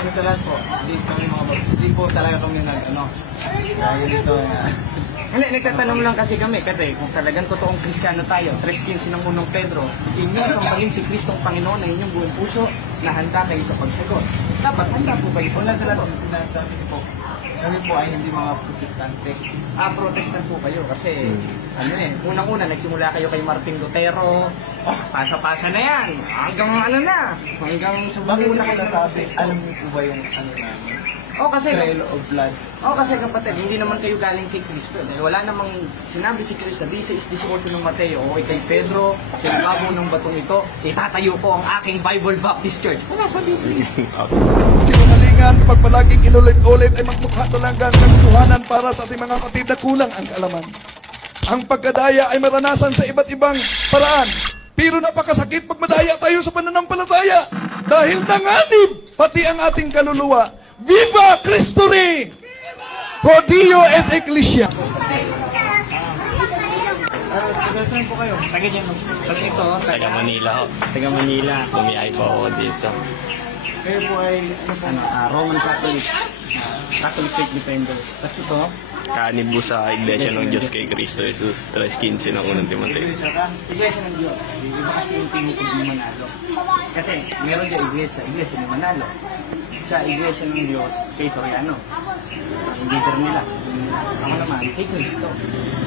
Una sa lahat po, hindi po talaga kami dahil ito. Hindi, nagtatanong lang kasi kami, kung talagang totoong Kristiyano tayo, 3:15 ng unang Pedro, inyong sambalin si Kristong Panginoon na inyong buong puso na handa kayo sa pagsagot. Dapat handa po kayo. Una sa lahat, sinasabi ko po, kami po ay hindi mga protestante. Protestant po kayo kasi, unang-una, nagsimula kayo kay Martin Lutero, pasa-pasa na yan, hanggang sa Bakit buong niyo nasabi, alam niyo po ba yung namin? Kasi Trail of blood. kasi kapatid, hindi naman kayo galing kay Kristo. Dahil wala namang sinabi si Kristo, 16:18 ng Mateo, o kay Pedro, sa ibabaw ng batong ito, itatayo ko ang aking Bible Baptist Church. Wala sa Biblia. Sinungalingan, pagpalaging inulit-ulit ay magmukha talagang kaguluhanan para sa ating mga kapatid na kulang ang kaalaman. Ang pagkadaya ay maranasan sa iba't ibang paraan. Pero napakasakit pag madaya tayo sa pananampalataya. Dahil nanganib pati ang ating kaluluwa. Viva Cristo Rey! Pro Dio et Ecclesia! Saan po kayo? Taga dyan. Tapos ito, Taga Manila ho. taga Manila. Bumiyay po ako dito. Kayo po ay, Roman Catholic. Catholic Faith Defender. Tapos ito, Kaanib po sa Iglesia ng Diyos kay Cristo Jesus 3:15 ng unang Timoteo. Iglesia ng Diyos. Iba kasi yung tinutog ni Manalo. Kasi meron dyan Iglesia ni Manalo. Siya, Iglesia ng Diyos kay Soriano. Ang leader nila. Ako naman, kay Cristo.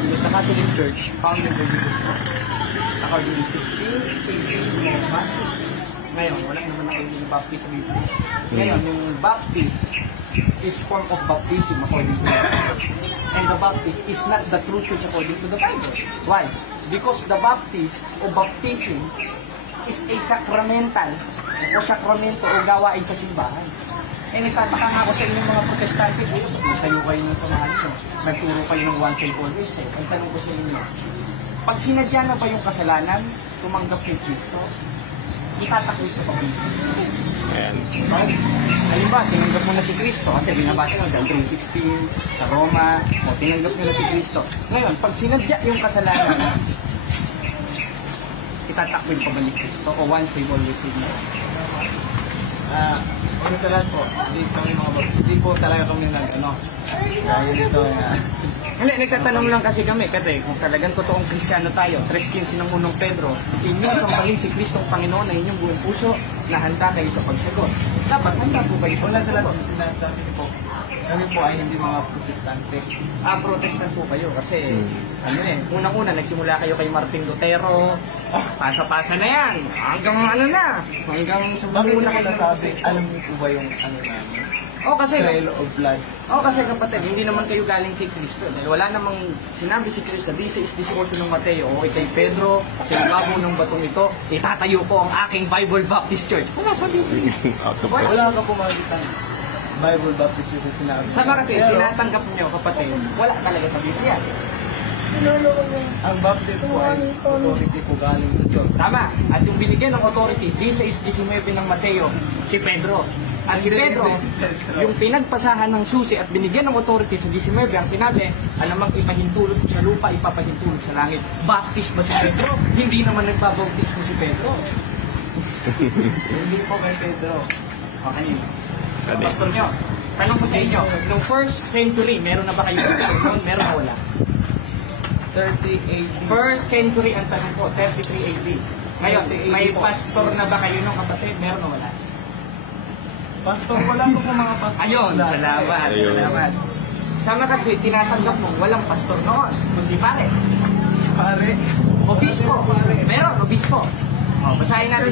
Dito sa Catholic Church, founded by Jesus. According to 16:18 of Matthew. Ngayon, wala naman ako yung baptist sa Biblia. Ngayon, yung baptist is form of baptism according to the Bible. And the baptist is not the true church according to the Bible. Why? Because the baptist o baptism is a sacramental o sakramento o gawain sa simbahan. Eh, nagtataka nga ako sa inyong mga protestante po, magtayo kayo ng samahan nyo, nagturo kayo ng once and always. Ang tanong ko sa inyo, pag sinadya na ba yung kasalanan, tumanggap ni Kristo, itatakil sa pag-ibig. Ayan. Halimbawa, tinanggap mo na si Kristo kasi binabasa mo John 3:16 sa Roma, o tinanggap mo na si Kristo. Ngayon, pag sinadya yung kasalanan, itatakwil pa ba ni Kristo o once we've always seen mo? una sa lahat po, hindi po talaga kami dahil ito. Hindi, nagtatanong lang kasi kami, kung talagang totoong Kristiyano tayo, 3:15 ng unang Pedro, inyong sambalin si Kristong Panginoon na inyong buong puso na handa kayo sa pagsagot. Dapat handa po kayo. Una sa lahat, sinasabi ko po, kami po ay hindi mga protestante. Protestant po kayo kasi, unang-una, nagsimula kayo kay Martin Lutero, pasa-pasa na yan, hanggang sa Bakit buong niyo nasabi, alam niyo po ba yung namin? Trail of blood. Kasi kapatid, hindi naman kayo galing kay Kristo. Dahil wala namang sinabi si Kristo, 16:18 ng Mateo, o kay Pedro, sa ibabaw ng batong ito, itatayo ko ang aking Bible Baptist Church. Wala sa Biblia. Wala ka po makikita Bible Baptist Church na sinabi. Sa kapatid, tinatanggap niyo kapatid, wala talaga sa Biblia. Ang baptist po ay authority po galing sa Diyos. Tama. At yung binigyan ng authority, 16:19 ng Mateo, si Pedro. At si Pedro, yung pinagpasahan ng susi at binigyan ng authority sa 19, ang sinabi, alamang ipahintulot sa lupa, ipapahintulot sa langit. Baptist ba si Pedro? Hindi naman nagbabautismo si Pedro. Hindi po kay Pedro. Okay. Pastor nyo, tanong ko sa inyo, noong 1st century, meron na ba kayo pastor? Meron na wala? 30 AD. 1st century ang tanong ko, 33 AD. Ngayon, may pastor na ba kayo nung kapatid? Meron na wala? Pastor, wala po mga pastor. Ayun, salamat. Sa mga kapatid, tinatanggap mo, walang pastor noon, kundi pare. Pare. Obispo. Meron, obispo. Basahin natin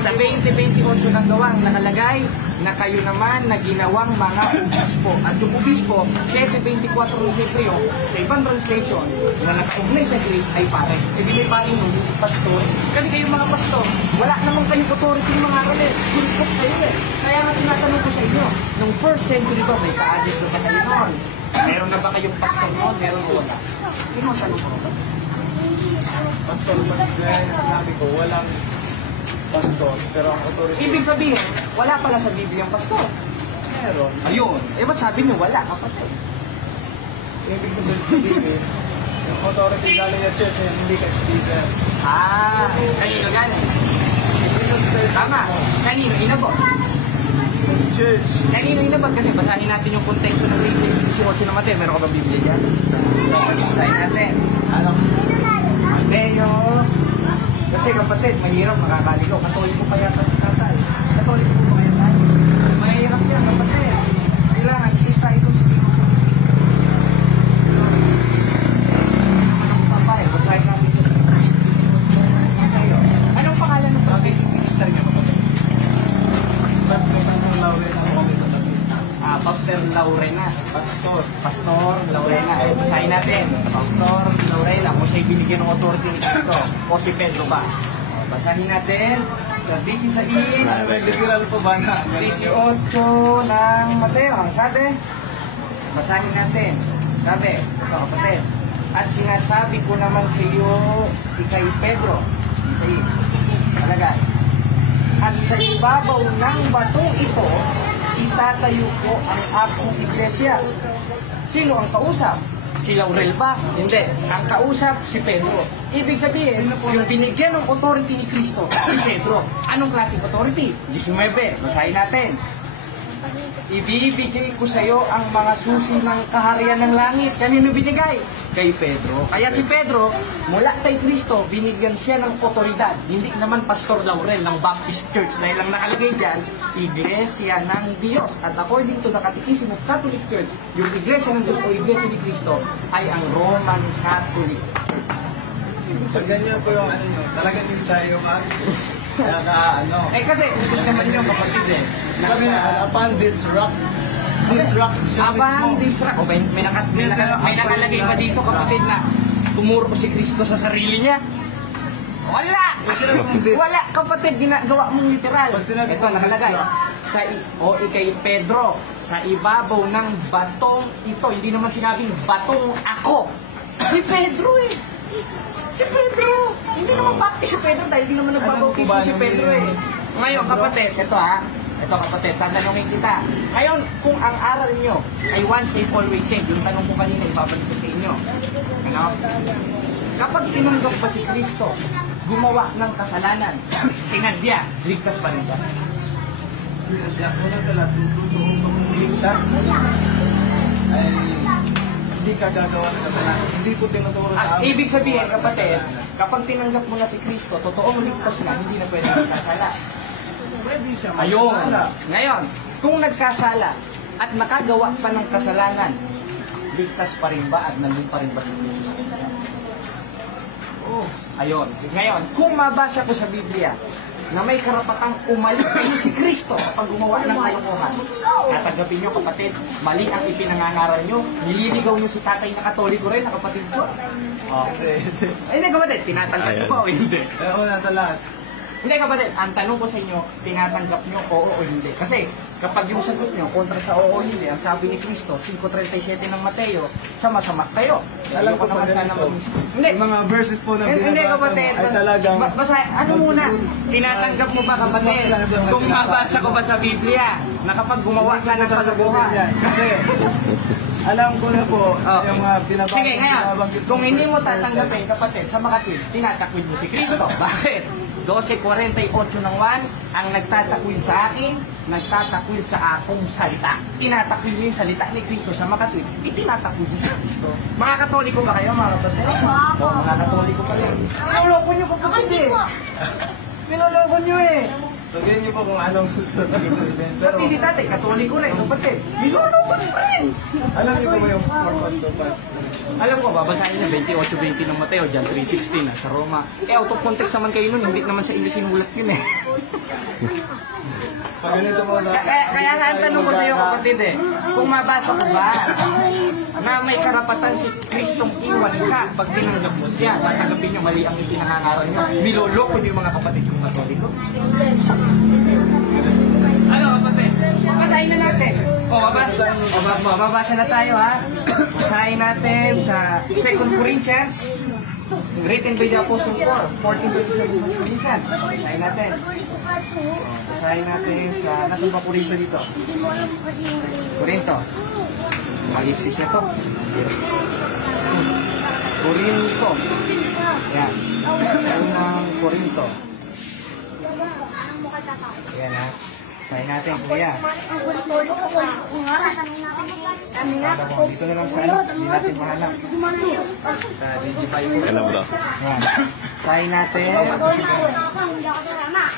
sa 20:28 ng gawang nakalagay na kayo naman na ginawang mga obispo. At yung obispo, 7:24 ng Hebreo, sa ibang translation, na nag-ugnay sa Greek ay pare. Hindi may pare nung hindi pastor. Kasi kayo mga pastor, wala namang kayong authority yung mga kalit. Sulpot kayo Kaya nga tinatanong ko sa inyo, nung 1st century ba, may ka-adik na ba kayo noon? Meron na ba kayong pastor noon? Meron o wala? Yun ang tanong ko. Pastor, gaya na sinabi ko, walang pastor, pero ang authority. Ibig sabihin, wala pala sa Biblia ang pastor. Meron. Ayun. Ba't sabi niyo wala, kapatid? Ibig sabihin, yung authority galing na church, hindi kay Peter. Kanino galing? Tama. Kanino? Inabot? Sa church. Kanino inabag kasi basahin natin yung konteksto ng 3:18 na Mateo. Meron ka ba Biblia dyan? Basahin natin. Alam mo, Mateo. Kasi kapatid, mahirap makakaligo. Katoliko pa yata si tatay. Katoliko po ba yata? Mahirap yan kapatid. Kailangan stay tayo kung sa papay. Basahin natin sa Mateo. Anong pangalan ng prophetic minister niya kapatid? Mas may pastor Lauren ako kami sa Basita. Pastor Laurena. Pastor. Laurena. Ay, basahin natin. Pastor Laurena. Kung siya'y binigyan ng authority ni Cristo. O si Pedro ba? Basahin natin. Sa 16. May literal po ba na? 18 ng Mateo. Ang sabi? Basahin natin. Sabi, ito kapatid. At sinasabi ko naman sa iyo, ikay Pedro. Isa talaga. At sa ibabaw ng batong ito, itatayo ko ang aking iglesia. Sino ang kausap? Si Laurel ba? Hindi. Ang kausap, si Pedro. Ibig sabihin, yung binigyan ng authority ni Cristo, si Pedro. Anong klaseng authority? 19. Basahin natin. Ibibigay ko sa iyo ang mga susi ng kaharian ng langit. Kanino binigay? Kay Pedro. Kaya si Pedro, mula kay Cristo, binigyan siya ng otoridad. Hindi naman Pastor Laurel ng Baptist Church. Dahil lang nakalagay dyan, Iglesia ng Diyos. At according to the Catechism of Catholic Church, yung Iglesia ng Diyos o Iglesia ni Cristo ay ang Roman Catholic. So ganyan po yung ano nyo. Talagang hindi tayo Kasi, gusto naman yung kapatid eh. Sabi na, upon this rock. Abang disra. O, may nakalagay pa dito kapatid na tumuro si Kristo sa sarili niya. Wala! Wala kapatid, ginagawa mong literal. Ito nakalagay. Ikay Pedro, sa ibabaw ng batong ito. Hindi naman sinabing batong ako. Si Pedro eh. Si Pedro! Hindi naman baptist si Pedro dahil hindi naman nagbabautismo si Pedro eh. Ngayon kapatid, ito kapatid, tatanungin kita. Ngayon, kung ang aral nyo ay once saved, always saved, yung tanong ko kanina, ibabalik sa inyo. Ano? Kapag tinanggap ba si Kristo, gumawa ng kasalanan, sinadya, ligtas pa rin ba? Sinadya ko na sa lahat, tutuong pagligtas ay hindi ka gagawa ng kasalanan. Hindi po tinuturo sa amin. Ibig sabihin, kapatid, kapag tinanggap mo na si Kristo, totoong ligtas na, hindi na pwede magkasala. Pwede siya Ayun. magkasala. Ngayon, kung nagkasala at nakagawa pa ng kasalanan, ligtas pa rin ba at nandun pa rin ba si Kristo? Ayun. Ngayon, kung mabasa ko sa Biblia na may karapatang umalis sa iyo si Kristo kapag gumawa ng kalokohan, tatanggapin nyo kapatid, mali ang ipinangangaral nyo, nililigaw nyo si tatay na Katoliko rin, na kapatid ko. Hindi kapatid, tinatanggap nyo ba o hindi? Una sa lahat. Hindi kapatid, ang tanong ko sa inyo, tinatanggap nyo oo o hindi? Kasi kapag yung sagot nyo kontra sa oo o hindi, ang sabi ni Cristo, 5:37 ng Mateo, sama-sama kayo. Alam ko naman pa sana ganito. Hindi. Yung mga verses po na Hindi binabasa mo kapatid, ay talagang basta, ano muna, tinatanggap mo ba kapatid, kung mabasa ko ba sa Biblia, na kapag gumawa ka ng kalokohan? Kasi alam ko na po yung mga binabasa. Sige, ngayon, kung hindi mo tatanggapin kapatid, sa makatwid, tinatakwid mo si Kristo. Bakit? 12:48 ng 1, ang nagtatakwil sa akin, nagtatakwil sa akong salita. Tinatakwil yung salita ni Kristo sa makatwid, itinatakwil din sa Kristo. Mga Katoliko ba kayo, mga kapatid? Oo, mga Katoliko pa rin. Niloloko nyo kapatid eh. Niloloko nyo eh. Sabihin niyo po kung anong gusto nyo sabihin. Pero Pati si tatay, Katoliko rin, kapatid. Niloloko nyo pa rin. alam niyo po ba yung purpose ko pa? Alam ko, babasahin na 28:20 ng Mateo, John 3:16 sa Roma. Out of context naman kayo nun, hindi naman sa inyo sinulat yun eh. Pag ganito po na... Kaya nga ang tanong ko sa iyo kapatid eh, kung mabasa ko ba na may karapatan si Kristong iwan ka pag tinanggap mo siya, tatanggapin nyo mali ang ipinangangaral nyo, niloloko niyo mga kapatid yung Katoliko. Ano kapatid? Babasahin na natin. Babasa na tayo ha. Basahin natin sa 2 Corinthians, written by the Apostle Paul, 14:27 Corinthians. Basahin natin. Basahin natin sa, nasan ba Corinto dito? Corinto. Mag-ipsis na to. Corinto. Yan. Yan ang Corinto. Yan ha. Basahin natin, kuya. Dito na lang sa ano, hindi natin mahanap. Sa Digify ko. Ano bro? Yan. Basahin natin.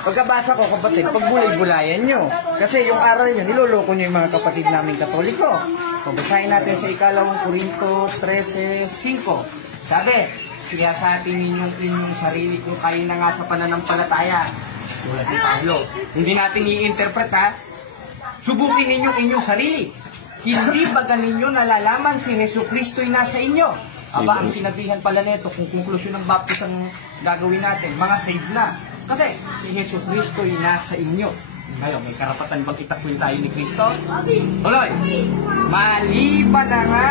Pagkabasa ko, kapatid, pagbulay-bulayan nyo. Kasi yung aral nyo, niloloko nyo yung mga kapatid naming Katoliko. Basahin natin sa 2 Korinto 13:5. Sabi, siyasatin ninyong inyong sarili kung kayo na nga sa pananampalataya. Tulad ni Pablo. Hindi natin i-interpret ha. Subukin ninyong inyong sarili. Hindi ba ganinyo nalalaman si Jesucristo'y nasa inyo? Aba, ang sinabihan pala nito, kung konklusyon ng baptism ang gagawin natin, mga saved na. Kasi si Jesucristo'y nasa inyo. Ngayon, may karapatan bang itakwil tayo ni Kristo? Tuloy! Maliban na nga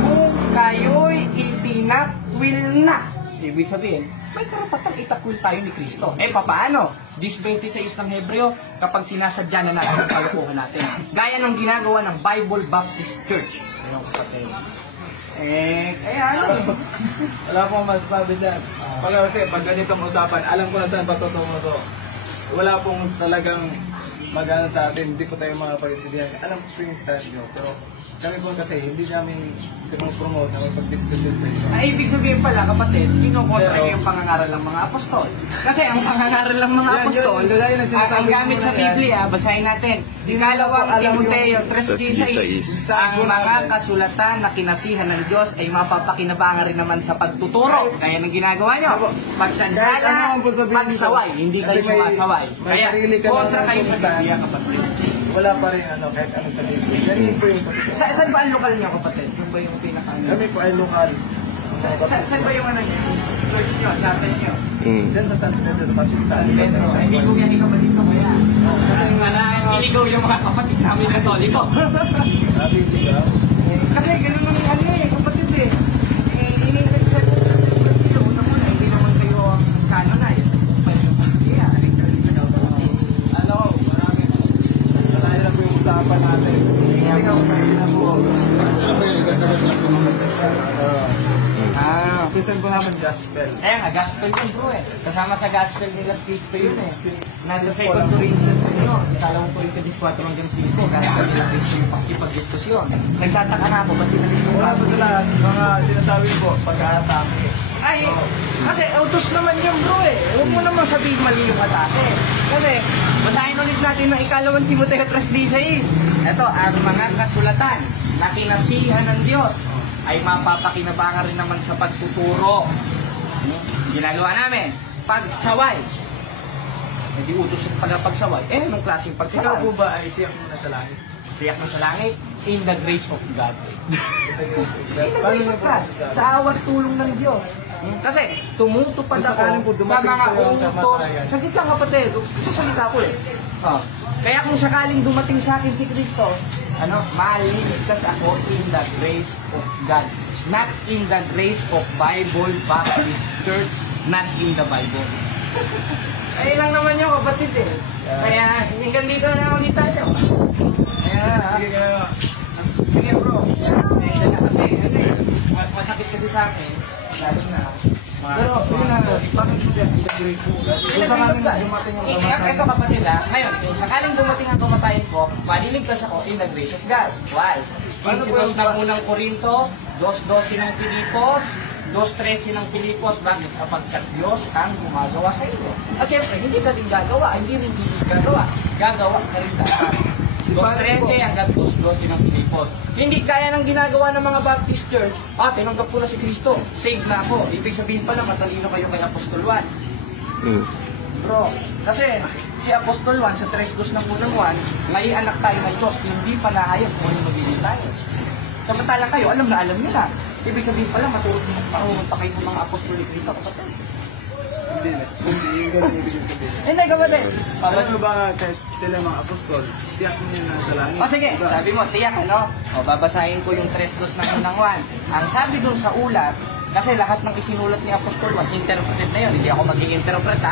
kung kayo'y itinakwil na. Ibig sabihin, may karapatan itakwil tayo ni Kristo. Eh, paano? 10:26 ng Hebreo, kapag sinasadya na natin ang kalokohan natin. Gaya ng ginagawa ng Bible Baptist Church. Ayun, kapatid. Kaya ano? Wala akong masasabi dyan. Pag ganitong usapan, alam ko na saan patutungo to. Wala pong talagang magana sa atin, hindi po tayo mga pag-intindihan. Alam ko yung stand nyo, pero kami po kasi hindi namin promote na may pag-discussion sa inyo. Ay, ibig sabihin pala, kapatid, kinukontra niyo yung pangangaral ng mga apostol. Kasi ang pangangaral ng mga apostol, ang gamit sa Biblia, basahin natin. Ikalawang Timoteo 3:16, ang mga kasulatan na kinasihan ng Diyos ay mapapakinabangan rin naman sa pagtuturo. Kaya nang ginagawa nyo, pagsansala, pagsaway, hindi kayo sumasaway. Kaya kontra kayo sa Biblia, kapatid. Wala pa rin kahit ano sa Biblia. Ganun po yung patutungo. Saan ba ang lokal niyo, kapatid? Saan ba yung pinaka? Kami po ay lokal. Saan ba yung ano niyo? Church niyo, chapel niyo? Diyan sa San Pedro, sa Pasinta. Pedro, hindi ko yan ikaw ba dito kaya? Kasi ikaw yung mga kapatid namin Katoliko. Sabi, hindi ka? Kasi ganun ang ano kapatid ini-expect sa Pedro, unang-una, hindi naman kayo canonized. Marami na po yung usapan natin. Kasi nga, kumain na po. Kisan po naman gospel. Kaya nga, gospel yun bro Kasama sa gospel nila Cristo yun Nasa 2 Corinthians Ikalawang Corinthians 4:5. Gospel nila Cristo yung pakipag-diskusyon. Nagtataka na ako, ba't pinalis mo? Wala po lahat. Mga sinasabi po, pagka-atake. Ay, kasi utos naman yung bro Huwag mo naman sabihin mali yung atake. Kasi, basahin ulit natin ng 2 Timoteo 3:16. Ito, ang mga kasulatan na kinasihan ng Diyos ay mapapakinabangan rin naman sa pagtuturo. Ginagawa namin, pagsaway. Hindi utos yung pagsaway. Anong klaseng pagsaway? Ikaw po ba ay tiyak mo na sa langit? Tiyak mo sa langit, in the grace of God. Paano na po Sa awat tulong ng Diyos. Kasi tumutupad Kung sakaling po ako sa dumating mga sa'yo ang utos. kamatayan. Saglit lang kapatid, sasalita ko Kaya kung sakaling dumating sa akin si Kristo, maliligtas ako in the grace of God. Not in the grace of Bible Baptist Church, not in the Bible. Ayun lang naman yung kapatid Kaya hanggang dito na ako ni tayo. Sige bro, kasi masakit kasi sa akin, lalo na Pero, yun na, bakit po dyan? In the grace of God. Kung sakaling dumating ang kamatayan. Ito kapatid ngayon, kung sakaling dumating ang kamatayan ko, maliligtas ako in the grace of God. Why? Principles ng unang Korinto, 2:12 ng Pilipos, 2:13 ng Pilipos, bakit? Sapagkat Diyos ang gumagawa sa iyo. At siyempre, hindi ka din gagawa, hindi rin Diyos gagawa. Gagawa ka rin dapat. 2:13 hanggang 2:12 ng Pilipos. Hindi kaya ng ginagawa ng mga Baptist Church, tinanggap ko na si Kristo, saved na ako. Ibig sabihin pala, matalino kayo kay Apostol Juan. Bro, kasi si Apostol Juan sa 3:2 ng unang Juan, may anak tayo ng Diyos, hindi pa nahayag kung ano magiging tayo. Samantala kayo, alam nila. Ibig sabihin pala, matulog pa kayo sa mga Apostol ni Kristo, kapatid. Hindi na. Hindi yung ganun ibig sabihin. Hindi, kapatid. Paano ba kahit sila mga apostol, tiyak mo yun nasa langit? Sige, Diba? sabi mo, tiyak, babasahin ko yung 3:2 ng unang Juan. Ang sabi dun sa ulat, kasi lahat ng isinulat ni Apostol Juan, interpreted na yun, hindi ako mag-i-interpret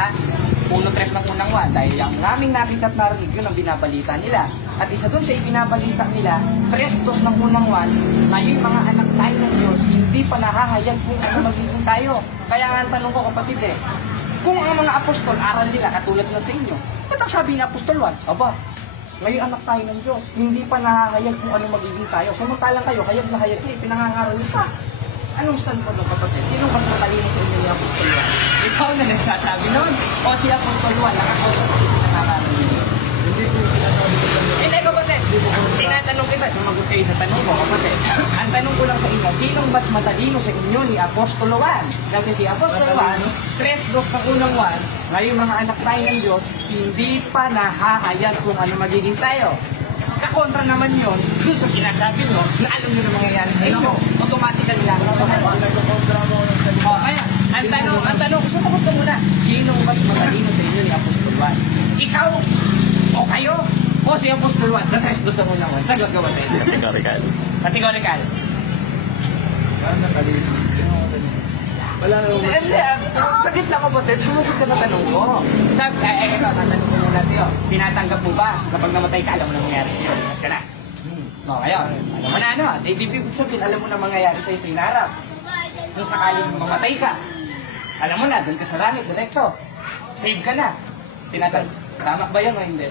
1:3 ng unang Juan, dahil yung naming nakita at narinig yun ang binabalita nila. At isa dun sa ibinabalita nila, 3:2 ng unang Juan, na yung mga anak tayo ng Diyos, hindi pa nahahayag kung ano magiging tayo. Kaya nga ang tanong ko kapatid kung ang mga apostol, aral nila katulad na sa inyo, ba't ang sabi ni Apostol Juan? Aba, Ngayon anak tayo ng Diyos. Hindi pa nahahayag kung ano magiging tayo. Samantalang kayo, hayag na hayag kayo, pinangangaral niyo pa. Anong stand po ng kapatid? Sino mas matalino sa inyo ni Apostol Juan? Ikaw na nagsasabi noon? O si Apostol Juan, nakakaulit ko pinangangaral niyo? Hindi po sinasabi ko lang. Hindi kapatid, tinatanong kita, sumagot kayo sa tanong ko kapatid. Ang tanong ko lang sa inyo, sinong mas matalino sa inyo ni Apostol Juan? Kasi si Apostol Juan, 3:2 ng unang Juan, ngayon mga anak tayo ng Diyos, hindi pa nahahayag kung ano magiging tayo. Kakontra naman yun, dun sa sinasabi nyo, na alam nyo na mangyayari sa inyo. Automatically lang. Nagkakontra mo ng salita. O, kaya, ang tanong, sumagot ka muna, sinong mas matalino sa inyo ni Apostol Juan? Ikaw, o kayo, o si Apostol Juan, sa 3:2 ng unang Juan, sagot ka ba tayo? Categorical. Categorical. Saan nakalimutan? Wala na naman. Hindi, sagit lang kapatid, sumugot ka sa tanong ko. Sabi, ito, tatanong ko muna sa'yo. Tinatanggap mo ba kapag namatay ka, alam mo na mangyayari sa'yo? Mas ka na. O, ngayon, alam mo na ano, ibig sabihin, alam mo na mangyayari sa'yo sa inarap. Kung sakaling mamatay ka, alam mo na, doon ka sa langit, direkto. Save ka na. Tama ba yun o hindi?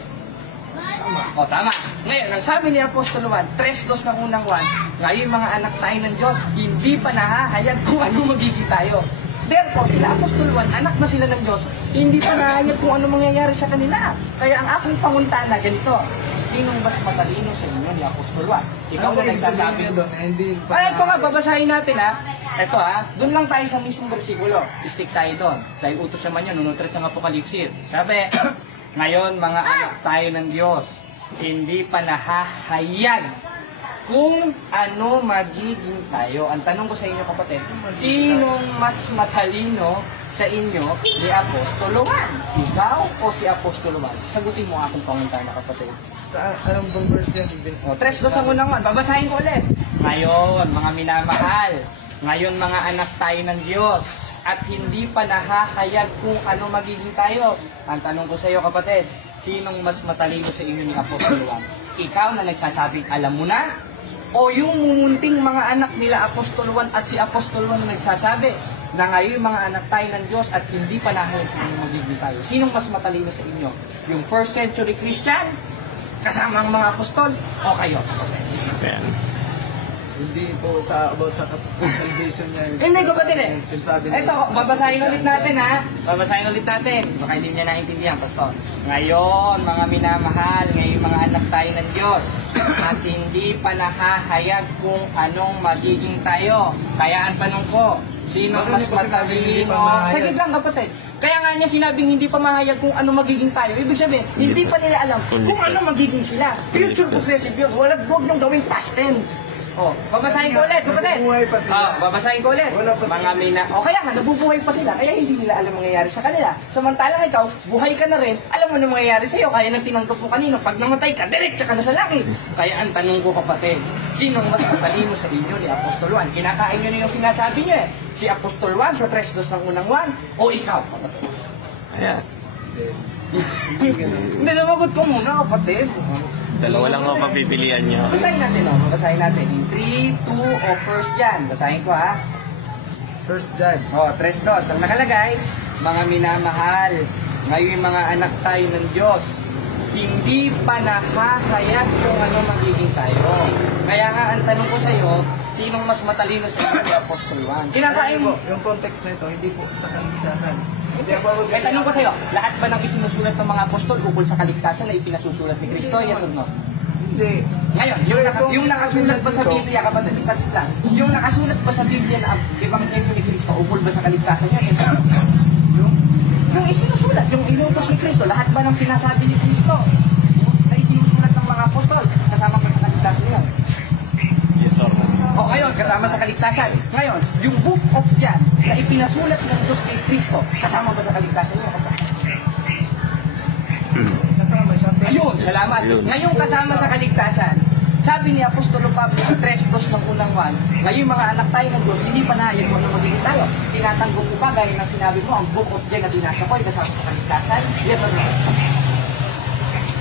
O, tama. Ngayon, ang sabi ni Apostol Juan, 3:2 ng unang Juan, ngayon mga anak tayo ng Diyos, hindi pa nahahayag kung ano magiging tayo. Therefore, sila Apostol Juan, anak na sila ng Diyos, hindi pa nahahayag kung ano mangyayari sa kanila. Kaya ang aking panguntana, ganito, sinong mas matalino sa inyo ni Apostol Juan? Ikaw na nagsasabi. Hindi pa. Ay, ito nga, babasahin natin ha. Ito ha, doon lang tayo sa mismong bersikulo. Stick tayo doon. Dahil utos naman yun, nunutres ng Apokalipsis. Sabi, ngayon mga anak tayo ng Diyos, hindi pa nahahayag kung ano magiging tayo. Ang tanong ko sa inyo kapatid, sinong mas matalino sa inyo ni Apostol Juan? Ikaw o si Apostol Juan? Sagutin mo akong panguntana kapatid. Sa anong bang verse yan? O, 3:2 ang unang Juan, babasahin ko ulit. Ngayon, mga minamahal, ngayon mga anak tayo ng Diyos, at hindi pa nahahayag kung ano magiging tayo. Ang tanong ko sa iyo kapatid, sinong mas matalino sa inyo ni Apostol Juan? Ikaw na nagsasabing alam mo na? O yung mumunting mga anak nila Apostol Juan at si Apostol Juan na nagsasabi na ngayon mga anak tayo ng Diyos at hindi pa nahayag kung ano magiging tayo? Sinong mas matalino sa inyo? Yung 1st century Christian? Kasama ang mga apostol? O kayo? Ayan. Hindi po sa about sa salvation niya. Hindi kapatid eh. Sinasabi Ito, babasahin ulit natin ha. Babasahin ulit natin. Baka hindi niya naintindihan, Pastor. Ngayon, mga minamahal, ngayon mga anak tayo ng Diyos, at hindi pa nahahayag kung anong magiging tayo. Kaya ang tanong ko, sino mas matalino? Saglit lang kapatid. Kaya nga niya sinabing hindi pa mahayag kung ano magiging tayo. Ibig sabihin, hindi pa nila alam kung ano magiging sila. Future progressive yun. Huwag niyong gawing past tense. Oh, babasahin ko ulit, kapatid. Nabubuhay pa sila. Babasahin ko ulit. Wala pa Mga mina. O kaya nga, nabubuhay pa sila, kaya hindi nila alam mangyayari sa kanila. Samantalang ikaw, buhay ka na rin, alam mo na mangyayari sa'yo, kaya nang tinanggap mo kanino, pag namatay ka, direct ka na sa langit. Kaya ang tanong ko kapatid, sinong mas matalino sa inyo ni Apostol Juan? Kinakain nyo na yung sinasabi nyo eh. Si Apostol Juan sa 3:2 ng unang Juan, o ikaw, kapatid? Ayan. Hindi, sumagot ko muna, kapatid. Dalawa lang ako mapipilian niyo. Basahin natin, o. Basahin natin. In 3, 2, o 1 John. Basahin ko, ha. First John. O, 3:2. Ang nakalagay, mga minamahal, ngayon mga anak tayo ng Diyos, hindi pa nahahayag kung ano magiging tayo. Kaya nga, ang tanong ko sa iyo, sinong mas matalino sa inyo ni Apostol Juan? Kinakain mo. Yung context na ito, hindi po sa kaligtasan. Hindi ako Eh, tanong ko sa iyo, lahat ba ng isinusulat ng mga apostol ukol sa kaligtasan ay ipinasusulat ni Kristo? Yes or no? Hindi. Ngayon, yung nakasulat ba sa Biblia, kapatid, kapatid lang, yung nakasulat ba sa Biblia na ang Ebanghelyo ni Kristo ukol ba sa kaligtasan niya? Yes or no? Yung isinusulat, yung inutos ni Kristo, lahat ba ng sinasabi ni Kristo na isinusulat ng mga apostol, kasama ba sa kaligtasan niya? Yes or no? O ngayon, kasama sa kaligtasan. Ngayon, yung book of John na ipinasulat ng Diyos kay Kristo, kasama ba sa kaligtasan niya? Kasama siya. Ayun, salamat. Ayun. Ngayong kasama sa kaligtasan, sabi ni Apostolo Pablo sa 3:2 ng unang Juan, ngayon mga anak tayo ng Diyos, hindi pa nahayag kung ano magiging tayo. Tinatanggol ko ba, gaya ng sinabi mo, ang book of John na binasa ko ay kasama sa kaligtasan? Yes or no?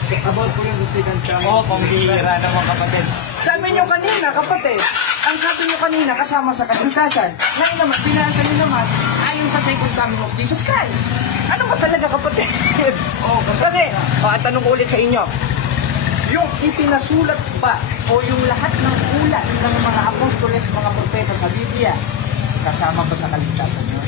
About po yung second coming. Oo, pambihira naman kapatid. Sabi niyo kanina, kapatid, ang sabi niyo kanina, kasama sa kaligtasan. Ngayon naman, binasa niyo naman, ayon sa second coming of Jesus Christ. Ano ba talaga kapatid? Kasi, ang tanong ko ulit sa inyo, Yung ipinasulat ba o yung lahat ng ulat ng mga apostoles, mga propeta sa Biblia, kasama ba sa kaligtasan nyo?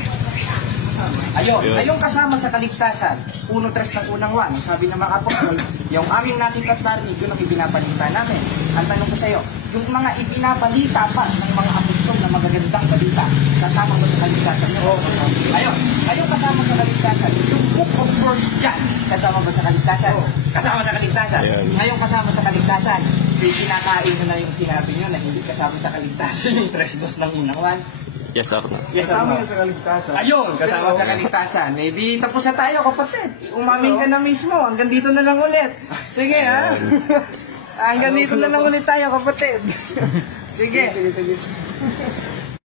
Ayun, Yun. ayun kasama sa kaligtasan. 1:3 ng unang 1, sabi ng mga apostol, yung aming nakita at narinig, yun ang ibinabalita namin. Ang tanong ko sa iyo, yung mga ibinabalita pa ng mga apostol na magagandang balita, kasama ba sa kaligtasan nyo? Ayun, ayun kasama sa kaligtasan. Yung Book of 1 John, kasama ba sa kaligtasan? Kasama sa kaligtasan. Ayun. Ngayon kasama sa kaligtasan. Pinakain nyo na yung sinabi nyo na hindi kasama sa kaligtasan yung 3:2 ng unang 1. Yes, sir. Yes, Kasama ano? yan sa kaligtasan. Ayun, kasama sa kaligtasan. Maybe tapos na tayo, kapatid. Umamin ka na mismo. Hanggang dito na lang ulit. Sige, ha? Hanggang dito na lang ulit tayo, kapatid. Sige. Sige.